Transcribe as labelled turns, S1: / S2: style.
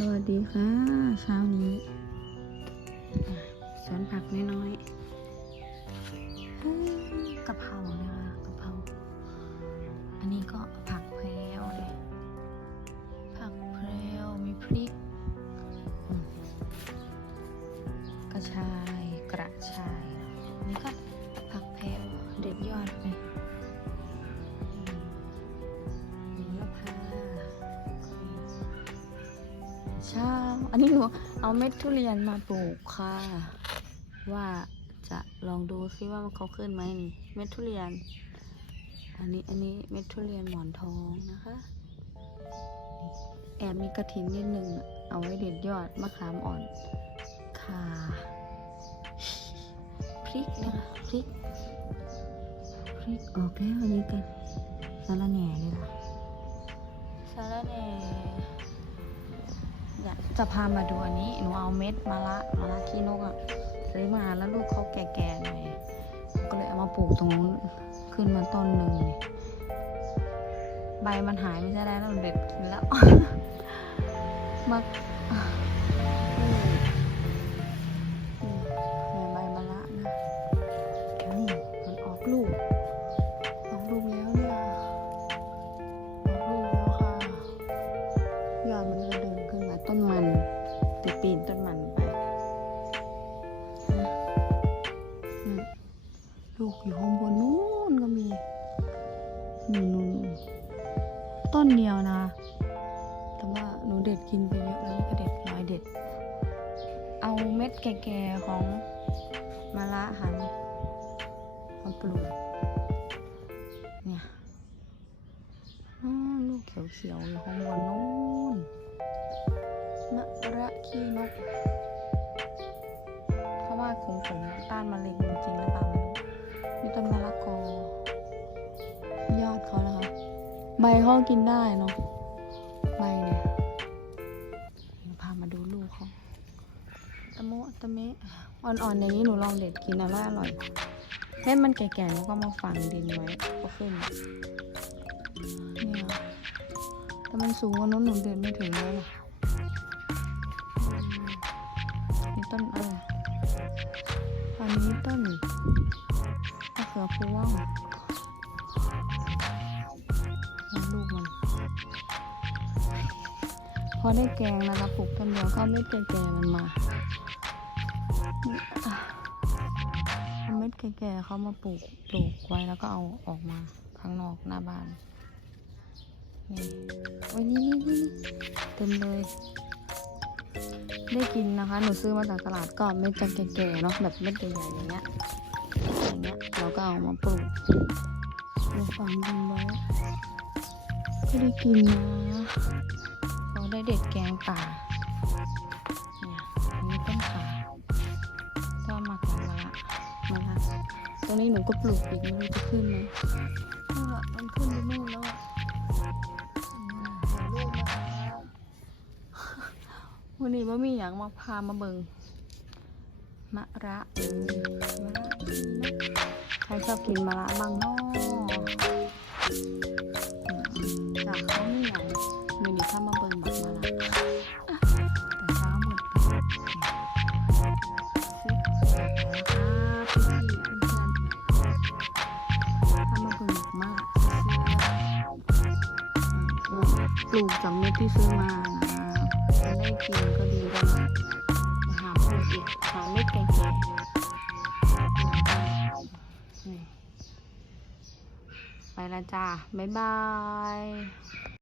S1: สวัสดีค่ะ เช้านี้สวนผักน้อยๆ เช้า อันนี้หนูเอาเม็ดทุเรียนมาปลูกค่ะ ว่าจะลองดูซิว่าเขาขึ้นไหมนี่เม็ดทุเรียน อันนี้อันนี้เม็ดทุเรียนหมอนทองนะคะ แอบมีกระถินนิดนึง เอาไว้เด็ดยอดมะขามอ่อนค่ะพริกนะคะพริกพริกออกแล้วอันนี้กันสาระแหน่เลยล่ะสาระแหน่ อยากจะพามาดูอันนี้หนูเอาเม็ดมะละมะละขี้นกอะซื้อมาแล้วลูกเขาแก่ๆหน่อยก็เลยเอามาปลูกตรงนู้นขึ้นมาต้นหนึ่งใบมันหายไม่ใช่ได้แล้วเด็ดกินแล้วมา เดียวนะ แต่ว่าหนูเด็ดกินไปเยอะแล้วก็เด็ดร้อยเด็ด เอาเม็ดแก่ๆของมะละหันมาปลูก เนี่ยลูกเขียวๆอยู่ข้างบนนู้นมะระขี้นก เพราะว่าของผมต้านมะเร็งจริงหรือเปล่า ใบเขากินได้เนาะใบเนี่ยพามาดูลูกเขาตะโมะตะเมะอ่อนๆอย่างนี้หนูลองเด็ดกินนะแล้วอร่อยเม็ดมันแก่ๆหนูก็มาฝังดินไว้ก็ขึ้นเนี่ยแต่มันสูงกว่านู้นหนูเด็ดไม่ถึงแล้วนะอืมมีต้นอะไรอันนี้ต้นมะเขือพวง อได้แกงนะคะปลูกต้นเดียวเข้าเม็ดแก่ๆมันมาเอาเม็ดแก่ๆเขามาปลูกปลูกไว้แล้วก็เอาออกมาข้างนอกหน้าบ้านนี่โอ้ยนี่นี่นี่เต็มเลย ได้กินนะคะ หนูซื้อมาจากตลาดก็เม็ดจะแก่ๆเนาะแบบเม็ดใหญ่ๆอย่างเงี้ยอย่างเงี้ยเราก็เอามาปลูกเราฝังดินไว้ก็ได้กินนะ เด็ดแกงป่าเนี่ยอันนี้ต้นขาก็มาของมะละมะละตรงนี้หนูก็ปลูกอีกไม่รู้จะขึ้นไหมนี่แหละมันขึ้นไปนู่นแล้วอะอืมเห็นลูกมาววันนี้ว่ามีอยางมาพามาเบิงมะระมะระใครชอบกินมะระบ้างเนาะอืมจากเขาไม่อย่างมินิถ้ามาเบิง ปลูกจากเม็ดที่ซื้อมานะจะได้กินก็ดีแล้วนะหาปลูกอีกหาเม็ดแก่ไปละจ้า บ๊ายบาย